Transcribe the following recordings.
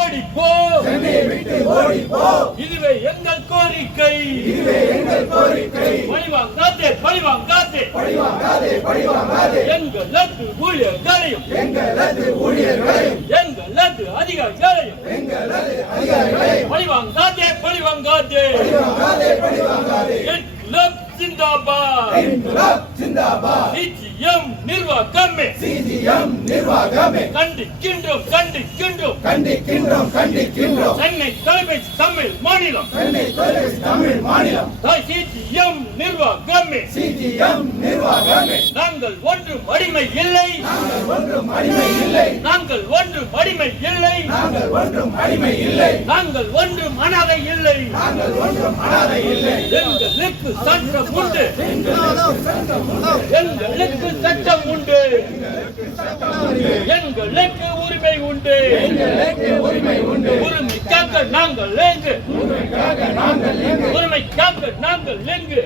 ஓடி போ, இதுவே எங்கள் கோரிக்கை. பழிவாங்காதே, பழிவாங்காதே, எங்களது ஊழியர்களையும் எங்களது அதிகாரிகளையும் பழிவாங்காதே, பழிவாங்காதே. இன்குலாப் ஜிந்தாபாத், சிஜிஎம் நிர்வாகமே, கண்டிக்கின்றோம், கண்டிக்கின்றோம். சென்னை தொலைபேசி தமிழ் மாநிலம், சிஜிஎம் நிர்வாகமே, நாங்கள் ஒன்றும் அடிமை இல்லை, நாங்கள் ஒன்றும் அடிமை இல்லை, நாங்கள் ஒன்றும் அனாதை இல்லை. எங்களுக்கு சட்டம் உண்டு, எங்களுக்கு சட்டம் உண்டு, எங்களுக்கு உரிமை உண்டு. உரிமைக்காக நாங்கள் எங்கு, உரிமைக்காக நாங்கள் எங்கு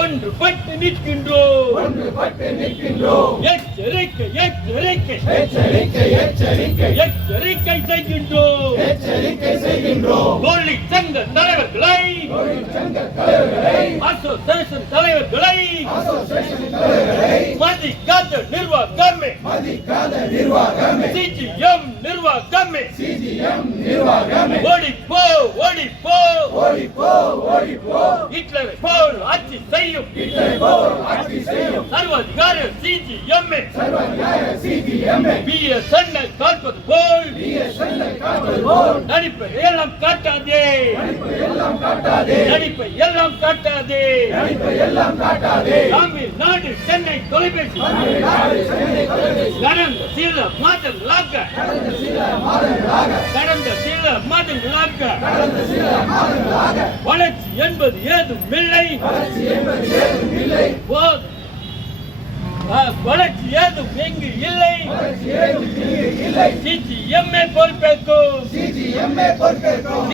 ஒன்றுபட்டு நிற்கின்றோம். எச்சரிக்கை, எச்சரிக்கை, எச்சரிக்கை செய்கின்றோம். தொழிற்சங்க தலைவர்களை, அசோசியேஷன் தலைவர்களை மதிக்காத நிர்வாகமே, சிஜிஎம் நிர்வாகமே, ஓடிப்போ, ஓடிப்போ, ஹிட்லரை போல் ஆட்சி செய்யும் சர்வாதிகார சிஜிஎம்ஏ, பிஎஸ்என்எல் காட்பது போல் நடிப்பை எல்லாம் காட்டாதே, நடிப்பை எல்லாம் காட்டாதே. தமிழ்நாடு சென்னை தொலைபேசி கடந்த சில மாதங்களாக வளர்ச்சி என்பது ஏதும் இல்லை, வளர்ச்சி ஏதும் எங்கு இல்லை. சிஜிஎம்ஏ பொறுப்பேற்கும்.